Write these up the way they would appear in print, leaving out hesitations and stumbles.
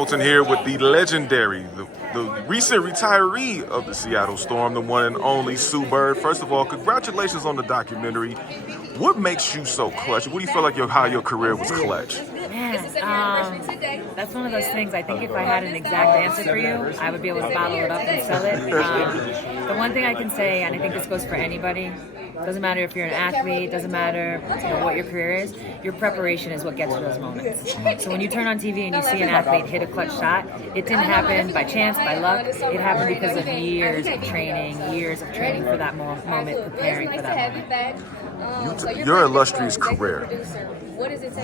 Hamilton here with the legendary, the recent retiree of the Seattle Storm, the one and only Sue Bird. First of all, congratulations on the documentary. What makes you so clutch? What do you feel like how your career was clutch? Man, that's one of those things. I think if I had an exact answer for you, I would be able to bottle it up and sell it. The one thing I can say, and I think this goes for anybody, doesn't matter if you're an athlete, doesn't matter what your career is, your preparation is what gets you those moments. So when you turn on TV and you see an athlete hit a clutch shot, it didn't happen by chance, by luck. It happened because of years of training for that moment, preparing for that moment. Your illustrious career,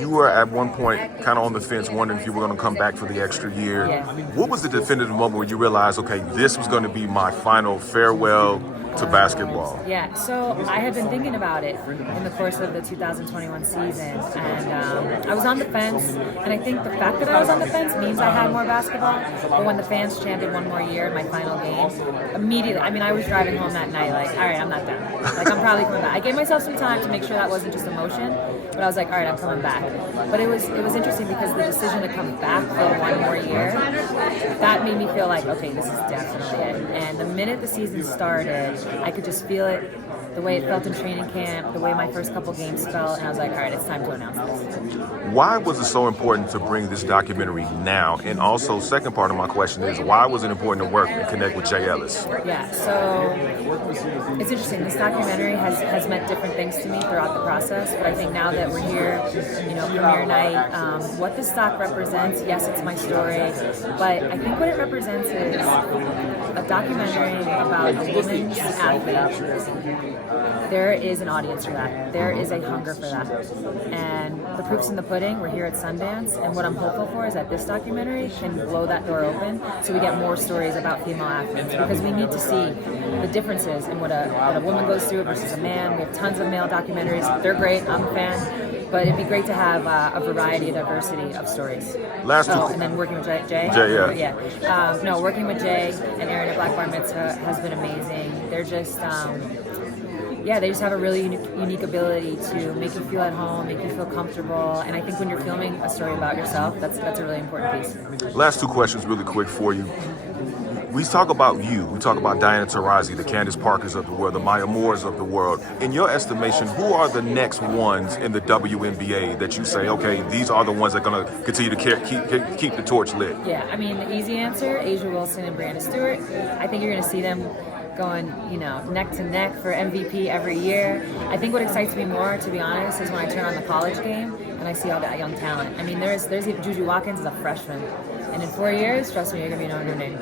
you were at one point kind of on the fence wondering if you were going to come back for the extra year. Yeah. What was the definitive moment where you realized, okay, this was going to be my final farewell to basketball? Yeah, so I had been thinking about it in the course of the 2021 season, and I was on the fence, and I think the fact that I was on the fence means I had more basketball, but when the fans chanted one more year in my final game, immediately, I was driving home that night like, all right, I'm not done. Like, I'm probably coming back. I gave myself some time to make sure that wasn't just emotion, but I was like, all right, I'm coming back. But it was interesting because the decision to come back for one more year, that made me feel like, okay, this is definitely it. And the minute the season started, I could just feel it, the way it felt in training camp, the way my first couple games felt, and I was like, all right, it's time to announce this. Why was it so important to bring this documentary now? And also, second part of my question is, why was it important to work and connect with Jay Ellis? Yeah, so it's interesting. This documentary has meant different things to me throughout the process, but I think now that we're here, premiere night, what this doc represents, yes, it's my story, but I think what it represents is a documentary about a woman's athlete. There is an audience for that. There is a hunger for that. And the proof's in the pudding. We're here at Sundance, and what I'm hopeful for is that this documentary can blow that door open so we get more stories about female athletes, because we need to see the differences in what a woman goes through versus a man. We have tons of male documentaries. They're great. I'm a fan. But it'd be great to have a variety, a diversity of stories. And then working with Jay. Jay, yeah. No, working with Jay and Aaron at Black Bar Mitzvah has been amazing. They're just, they just have a really unique ability to make you feel at home, make you feel comfortable. And I think when you're filming a story about yourself, that's a really important piece. Last two questions really quick for you. We talk about you. We talk about Diana Taurasi, the Candace Parkers of the world, the Maya Moores of the world. In your estimation, who are the next ones in the WNBA that you say, okay, these are the ones that are going to continue to keep the torch lit? Yeah, the easy answer, A'ja Wilson and Breanna Stewart. I think you're going to see them going, neck to neck for MVP every year. I think what excites me more, to be honest, is when I turn on the college game and I see all that young talent. There's Juju Watkins is a freshman, and in 4 years, trust me, you're going to be knowing her name.